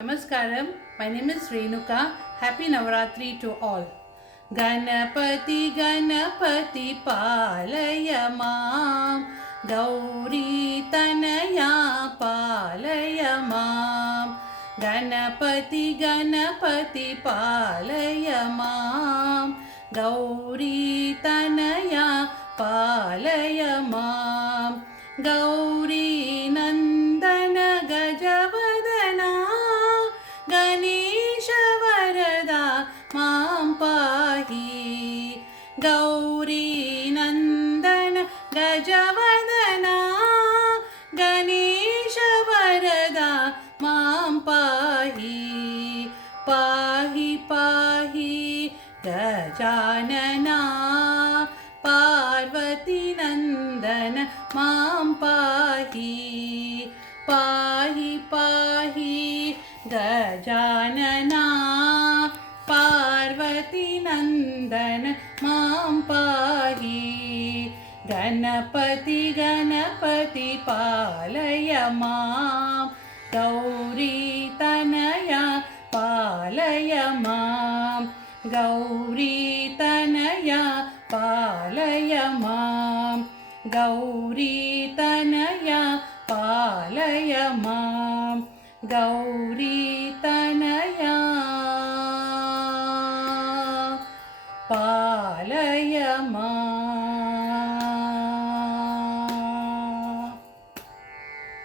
Namaskaram. My name is Renuka. Happy Navaratri to all. Ganapati Ganapati Palaya Mam Gauri Tanaya Palaya Mam Ganapati Ganapati Palaya Mam Gauri Tanaya Palaya Mam Gauri Nandana Gajavadana Ganesh वरदा मां पाहि गौरी नन्दन गजवदना गणेश वरदा मां पाहि पाहि पाहि गजानना पार्वती नन्दन मां पाहि पाहि पाहि गजानना पार्वती नन्दन मां पाहि गणपति गणपति पालय मां गौरी तनया पालय मां गौरी तनया पालय मां गौरी तनया पालय मां गौरी तनया पालय मां।